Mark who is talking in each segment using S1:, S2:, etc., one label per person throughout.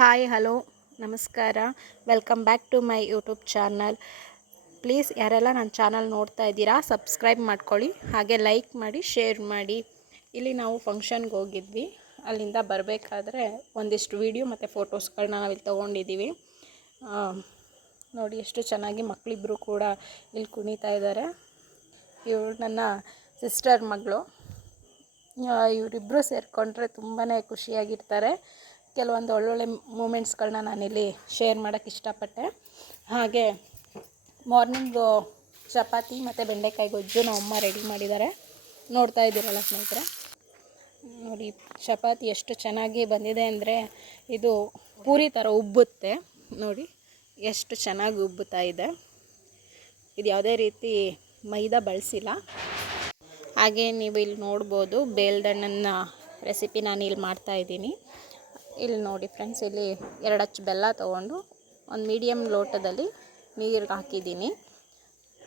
S1: Hi, hello, ನಮಸ್ಕಾರ. Welcome back to my YouTube channel please ಯಾರೆಲ್ಲ ನನ್ನ ಚಾನಲ್ ನೋಡ್ತಾ ಇದ್ದೀರಾ ಸಬ್ಸ್ಕ್ರೈಬ್ ಮಾಡ್ಕೊಳ್ಳಿ. ಹಾಗೆ ಲೈಕ್ ಮಾಡಿ ಶೇರ್ ಮಾಡಿ. ಇಲ್ಲಿ ನಾವು ಫಂಕ್ಷನ್ಗೆ ಹೋಗಿದ್ವಿ. ಅಲ್ಲಿಂದ ಬರಬೇಕಾದ್ರೆ ಒಂದಿಷ್ಟು ವೀಡಿಯೋ ಮತ್ತು ಫೋಟೋಸ್ಗಳನ್ನ ನಾವಿಲ್ಲಿ ತೊಗೊಂಡಿದ್ದೀವಿ. ನೋಡಿ, ಎಷ್ಟು ಚೆನ್ನಾಗಿ ಮಕ್ಕಳಿಬ್ಬರು ಕೂಡ ಇಲ್ಲಿ ಕುಣಿತಾ ಇದ್ದಾರೆ. ಇವಳು ನನ್ನ ಸಿಸ್ಟರ್ ಮಗಳು. ಇವರಿಬ್ಬರು ಸೇರಿಕೊಂಡ್ರೆ ತುಂಬಾ ಖುಷಿಯಾಗಿರ್ತಾರೆ. ಕೆಲವೊಂದು ಒಳ್ಳೊಳ್ಳೆ ಮೂಮೆಂಟ್ಸ್ಗಳನ್ನ ನಾನಿಲ್ಲಿ ಶೇರ್ ಮಾಡೋಕ್ಕೆ ಇಷ್ಟಪಟ್ಟೆ. ಹಾಗೆ ಮಾರ್ನಿಂಗು ಚಪಾತಿ ಮತ್ತು ಬೆಂಡೆಕಾಯಿ ಗೊಜ್ಜು ನಮ್ಮಮ್ಮ ರೆಡಿ ಮಾಡಿದ್ದಾರೆ. ನೋಡ್ತಾ ಇದ್ದೀರಲ್ಲ ಸ್ನೇಹಿತರೆ. ನೋಡಿ, ಚಪಾತಿ ಎಷ್ಟು ಚೆನ್ನಾಗಿ ಬಂದಿದೆ ಅಂದರೆ ಇದು ಪೂರಿ ಥರ ಉಬ್ಬುತ್ತೆ. ನೋಡಿ, ಎಷ್ಟು ಚೆನ್ನಾಗಿ ಉಬ್ಬುತ್ತಾ ಇದೆ. ಇದು ಯಾವುದೇ ರೀತಿ ಮೈದಾ ಬಳಸಿಲ್ಲ. ಹಾಗೆ ನೀವು ಇಲ್ಲಿ ನೋಡ್ಬೋದು ಬೇಲ್ದಣ್ಣನ ರೆಸಿಪಿ ನಾನು ಇಲ್ಲಿ ಮಾಡ್ತಾ ಇದ್ದೀನಿ. ಇಲ್ಲಿ ನೋಡಿ ಫ್ರೆಂಡ್ಸ್, ಇಲ್ಲಿ ಎರಡು ಹಚ್ಚು ಬೆಲ್ಲ ತೊಗೊಂಡು ಒಂದು ಮೀಡಿಯಮ್ ಲೋಟದಲ್ಲಿ ನೀರಿಗೆ ಹಾಕಿದ್ದೀನಿ.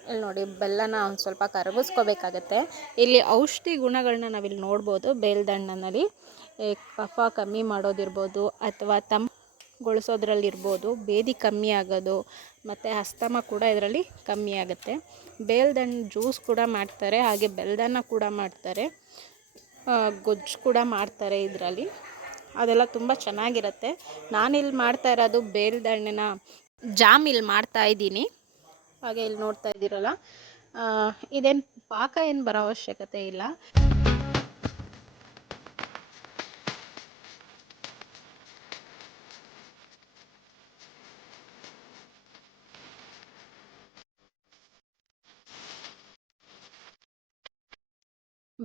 S1: ಇಲ್ಲಿ ನೋಡಿ ಬೆಲ್ಲನ ಒಂದು ಸ್ವಲ್ಪ ಕರಗಿಸ್ಕೋಬೇಕಾಗತ್ತೆ. ಇಲ್ಲಿ ಔಷಧಿ ಗುಣಗಳನ್ನ ನಾವಿಲ್ಲಿ ನೋಡ್ಬೋದು ಬೇಲ್ದಣ್ಣನಲ್ಲಿ ಕಫ ಕಮ್ಮಿ ಮಾಡೋದಿರ್ಬೋದು ಅಥವಾ ತಂಪುಗೊಳಿಸೋದ್ರಲ್ಲಿರ್ಬೋದು ಬೇದಿ ಕಮ್ಮಿ ಆಗೋದು, ಮತ್ತು ಅಸ್ತಮ ಕೂಡ ಇದರಲ್ಲಿ ಕಮ್ಮಿ ಆಗುತ್ತೆ. ಬೇಲ್ದಣ್ಣು ಜ್ಯೂಸ್ ಕೂಡ ಮಾಡ್ತಾರೆ, ಹಾಗೆ ಬೆಲ್ದನ್ನ ಕೂಡ ಮಾಡ್ತಾರೆ ಗೊಜ್ಜು ಕೂಡ ಮಾಡ್ತಾರೆ ಇದರಲ್ಲಿ. ಅದೆಲ್ಲ ತುಂಬ ಚೆನ್ನಾಗಿರುತ್ತೆ. ನಾನಿಲ್ಲಿ ಮಾಡ್ತಾ ಇರೋದು ಬೇಲ್ದಣ್ಣಿನ ಜಾಮ್ ಇಲ್ಲಿ ಮಾಡ್ತಾ ಇದ್ದೀನಿ. ಹಾಗೆ ಇಲ್ಲಿ ನೋಡ್ತಾ ಇದ್ದೀರಲ್ಲ. ಇದೇನು ಪಾಕ ಏನು ಬರೋ ಅವಶ್ಯಕತೆ ಇಲ್ಲ.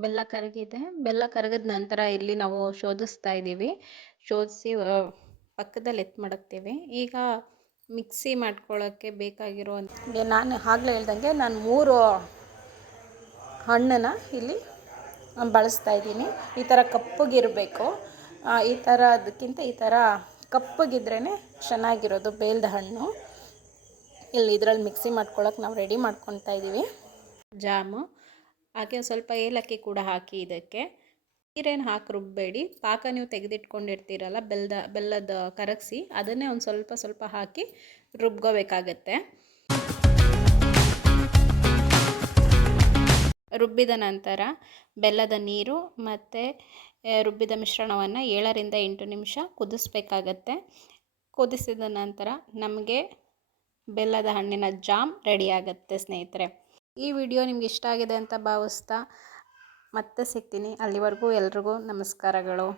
S1: ಬೆಲ್ಲ ಕರಗಿದೆ. ಬೆಲ್ಲ ಕರಗಿದ ನಂತರ ಇಲ್ಲಿ ನಾವು ಶೋಧಿಸ್ತಾ ಇದ್ದೀವಿ. ಶೋಧಿಸಿ ಪಕ್ಕದಲ್ಲಿ ಎತ್ತು ಮಾಡಕ್ತೀವಿ ಈಗ ಮಿಕ್ಸಿ ಮಾಡ್ಕೊಳ್ಳೋಕ್ಕೆ ಬೇಕಾಗಿರುವಂಥ ನಾನು ಆಗಲೇ ಹೇಳ್ದಂಗೆ ನಾನು ಮೂರು ಹಣ್ಣನ್ನು ಇಲ್ಲಿ ಬಳಸ್ತಾ ಇದ್ದೀನಿ. ಈ ಥರ ಕಪ್ಪಗಿರಬೇಕು. ಈ ಥರ ಅದಕ್ಕಿಂತ ಈ ಥರ ಕಪ್ಪಗಿದ್ರೇ ಚೆನ್ನಾಗಿರೋದು ಬೇಲ್ದ ಹಣ್ಣು. ಇಲ್ಲಿ ಇದರಲ್ಲಿ ಮಿಕ್ಸಿ ಮಾಡ್ಕೊಳಕ್ಕೆ ನಾವು ರೆಡಿ ಮಾಡ್ಕೊತಾ ಇದ್ದೀವಿ. ಜಾಮು. ಹಾಗೆ ಸ್ವಲ್ಪ ಏಲಕ್ಕಿ ಕೂಡ ಹಾಕಿ ಇದಕ್ಕೆ. ನೀರೇನು ಹಾಕಿ ರುಬ್ಬಬೇಡಿ ಪಾಕ ನೀವು ತೆಗೆದಿಟ್ಕೊಂಡಿರ್ತೀರಲ್ಲ ಬೆಲ್ಲದ ಬೆಲ್ಲದ ಕರಗಿಸಿ, ಅದನ್ನೇ ಒಂದು ಸ್ವಲ್ಪ ಸ್ವಲ್ಪ ಹಾಕಿ ರುಬ್ಕೋಬೇಕಾಗತ್ತೆ ರುಬ್ಬಿದ ನಂತರ ಬೆಲ್ಲದ ನೀರು ಮತ್ತು ರುಬ್ಬಿದ ಮಿಶ್ರಣವನ್ನು ಏಳರಿಂದ ಎಂಟು ನಿಮಿಷ ಕುದಿಸ್ಬೇಕಾಗತ್ತೆ. ಕುದಿಸಿದ ನಂತರ ನಮಗೆ ಬೆಲ್ಲದ ಹಣ್ಣಿನ ಜಾಮ್ ರೆಡಿಯಾಗತ್ತೆ ಸ್ನೇಹಿತರೆ. ಈ ವಿಡಿಯೋ ನಿಮ್ಗೆ ಇಷ್ಟ ಆಗಿದೆ ಅಂತ ಭಾವಿಸ್ತಾ ಮತ್ತೆ ಸಿಗ್ತೀನಿ. ಅಲ್ಲಿವರೆಗೂ ಎಲ್ರಿಗೂ ನಮಸ್ಕಾರಗಳು.